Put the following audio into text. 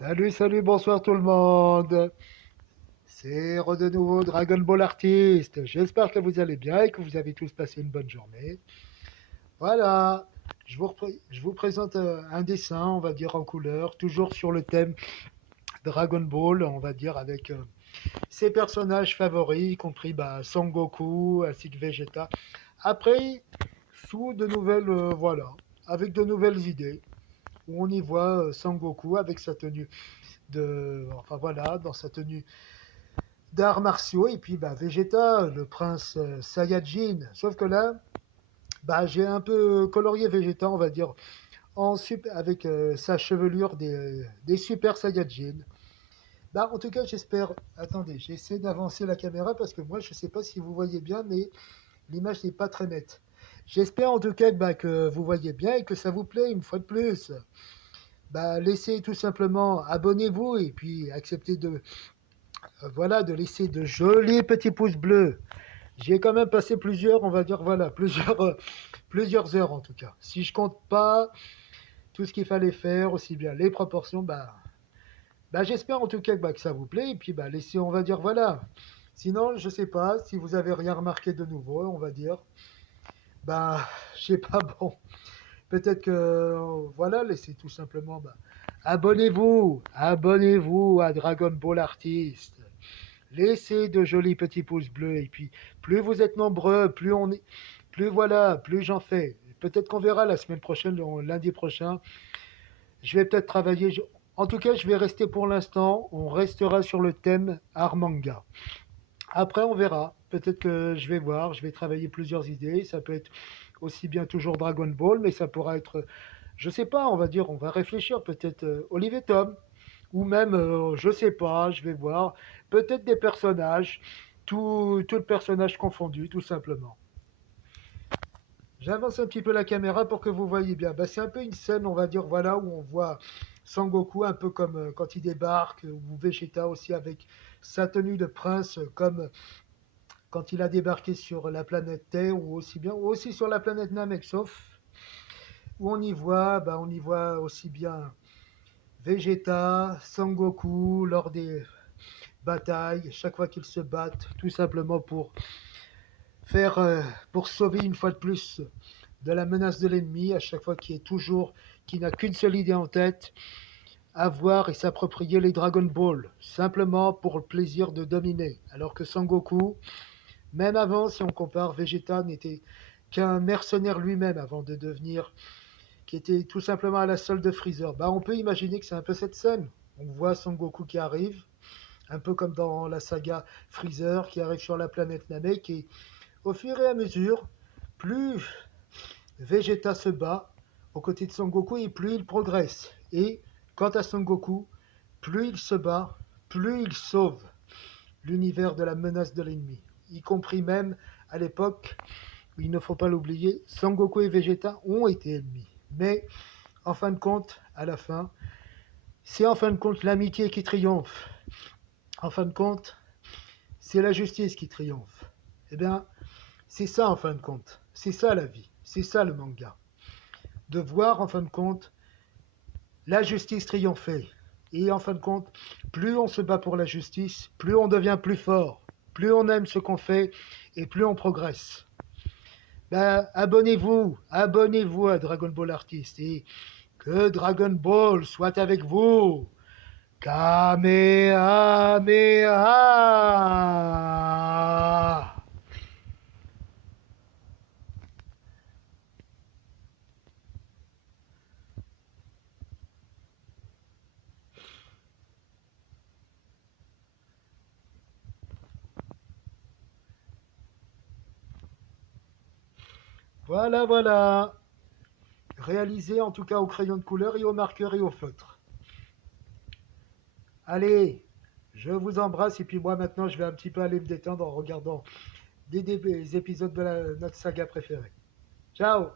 Salut, salut, bonsoir tout le monde. C'est de nouveau Dragon Ball Artiste. J'espère que vous allez bien et que vous avez tous passé une bonne journée. Voilà, je vous présente un dessin, on va dire en couleur, toujours sur le thème Dragon Ball, on va dire avec ses personnages favoris, y compris Son Goku ainsi que Vegeta. Après, sous de nouvelles, voilà, avec de nouvelles idées, où on y voit Son Goku avec sa tenue enfin voilà, dans sa tenue d'arts martiaux, et puis Vegeta, le prince Saiyajin. Sauf que là, j'ai un peu colorié Vegeta, on va dire, avec sa chevelure des Super Saiyajin. En tout cas, j'espère. Attendez, j'essaie d'avancer la caméra parce que moi, je ne sais pas si vous voyez bien, mais l'image n'est pas très nette. J'espère en tout cas que vous voyez bien et que ça vous plaît une fois de plus. Laissez tout simplement, abonnez-vous et puis acceptez voilà, de laisser de jolis petits pouces bleus. J'y ai quand même passé plusieurs, on va dire, voilà, plusieurs heures en tout cas. Si je compte pas tout ce qu'il fallait faire, aussi bien les proportions, j'espère en tout cas que ça vous plaît. Et puis laissez, on va dire, voilà. Sinon, je sais pas si vous avez rien remarqué de nouveau, on va dire. Je sais pas, bon. Peut-être que, voilà, laissez tout simplement, abonnez-vous à Dragon Ball Artist. Laissez de jolis petits pouces bleus et puis plus vous êtes nombreux, plus voilà, plus j'en fais. Peut-être qu'on verra la semaine prochaine, lundi prochain. Je vais peut-être travailler. En tout cas, je vais rester pour l'instant. On restera sur le thème art manga. Après, on verra. Peut-être que je vais voir. Je vais travailler plusieurs idées. Ça peut être aussi bien toujours Dragon Ball, mais ça pourra être, je sais pas. On va dire, on va réfléchir. Peut-être Olivier Tom ou même, je sais pas, je vais voir, peut-être des personnages, tout le personnage confondu, tout simplement. J'avance un petit peu la caméra pour que vous voyez bien. C'est un peu une scène, on va dire, voilà, où on voit Sangoku, un peu comme quand il débarque, ou Vegeta aussi avec sa tenue de prince, comme quand il a débarqué sur la planète Terre, ou aussi sur la planète Namek, sauf où on y voit aussi bien Vegeta, Sangoku, lors des bataille, chaque fois qu'ils se battent, tout simplement faire, pour sauver une fois de plus de la menace de l'ennemi, à chaque fois qui n'a qu'une seule idée en tête, avoir et s'approprier les Dragon Ball, simplement pour le plaisir de dominer. Alors que Sangoku, même avant, si on compare, Vegeta n'était qu'un mercenaire lui-même avant de devenir, qui était tout simplement à la solde de Freezer. On peut imaginer que c'est un peu cette scène. On voit Sangoku qui arrive, un peu comme dans la saga Freezer qui arrive sur la planète Namek. Et au fur et à mesure, plus Vegeta se bat aux côtés de Son Goku et plus il progresse. Et quant à Son Goku, plus il se bat, plus il sauve l'univers de la menace de l'ennemi. Y compris même à l'époque, il ne faut pas l'oublier, Son Goku et Vegeta ont été ennemis. Mais en fin de compte, à la fin, c'est en fin de compte l'amitié qui triomphe. En fin de compte, c'est la justice qui triomphe. Eh bien, c'est ça en fin de compte. C'est ça la vie. C'est ça le manga. De voir en fin de compte la justice triompher. Et en fin de compte, plus on se bat pour la justice, plus on devient plus fort, plus on aime ce qu'on fait et plus on progresse. Abonnez-vous à Dragon Ball Artist et que Dragon Ball soit avec vous. Kamehameha. Voilà, voilà. Réalisé en tout cas au crayon de couleur et au marqueur et au feutre. Allez, je vous embrasse et puis moi maintenant je vais un petit peu aller me détendre en regardant des épisodes de notre saga préférée. Ciao.